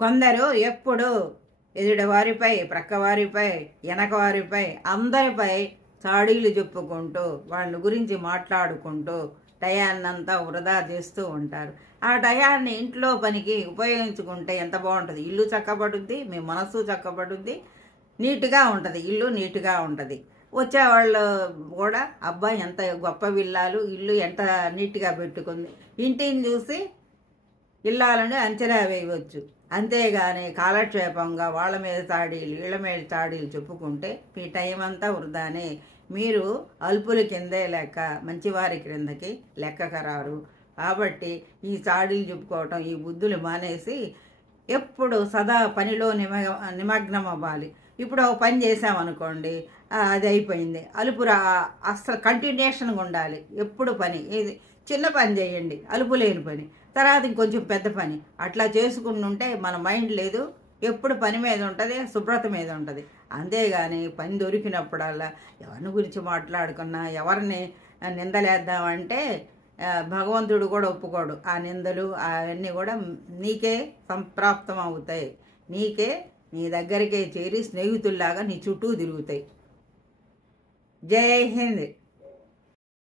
కొందరు ఎప్పుడు ఎదుటివారిపై, ప్రక్కవారిపై, వెనకవారిపై, అందరిపై చాడీలు చెప్పుకుంటూ వాళ్ళ గురించి మాట్లాడుకుంటూ టయాన్నంతా వృధా చేస్తూ ఉంటారు. ఆ టయాన్ని ఇంట్లో పనికి ఉపయోగించుకుంటే ఎంత బాగుంటుంది. ఇల్లు చక్కబడుద్ది, మీ మనస్సు చక్కబడుద్ది, నీట్గా ఉంటుంది, ఇల్లు నీట్గా ఉంటుంది. వచ్చేవాళ్ళు కూడా అబ్బా ఎంత గొప్ప విల్లాలు, ఇల్లు ఎంత నీట్గా పెట్టుకుంది, ఇంటిని చూసి ఇల్లాలని అంచనా వేయవచ్చు. అంతేగాని కాలక్షేపంగా వాళ్ళ మీద చాడీలు, వీళ్ళ మీద చాడీలు చెప్పుకుంటే మీ టైం అంతా వృధానే. మీరు అల్పుల కిందే లెక్క, మంచివారి క్రిందకి లెక్కకు రారు. కాబట్టి ఈ చాడీలు చెప్పుకోవటం, ఈ బుద్ధులు మానేసి ఎప్పుడు సదా పనిలో నిమగ్నం అవ్వాలి. ఇప్పుడు ఒక పని చేసామనుకోండి, అది అయిపోయింది, అలుపు అసలు కంటిన్యూషన్గా ఉండాలి. ఎప్పుడు పని, ఇది చిన్న పని చేయండి, అలుపు లేని పని, తర్వాత ఇంకొంచెం పెద్ద పని, అట్లా చేసుకుంటుంటే మన మైండ్ లేదు, ఎప్పుడు పని మీద ఉంటుంది, శుభ్రత మీద ఉంటుంది. అంతేగాని పని దొరికినప్పుడల్లా ఎవరిని గురించి మాట్లాడుకున్నా, ఎవరిని నిందలేద్దామంటే భగవంతుడు కూడా ఒప్పుకోడు. ఆ నిందలు అవన్నీ కూడా నీకే సంప్రాప్తం అవుతాయి, నీకే నీ దగ్గరికే చేరి స్నేహితుల్లాగా నీ చుట్టూ తిరుగుతాయి. జై హింద్.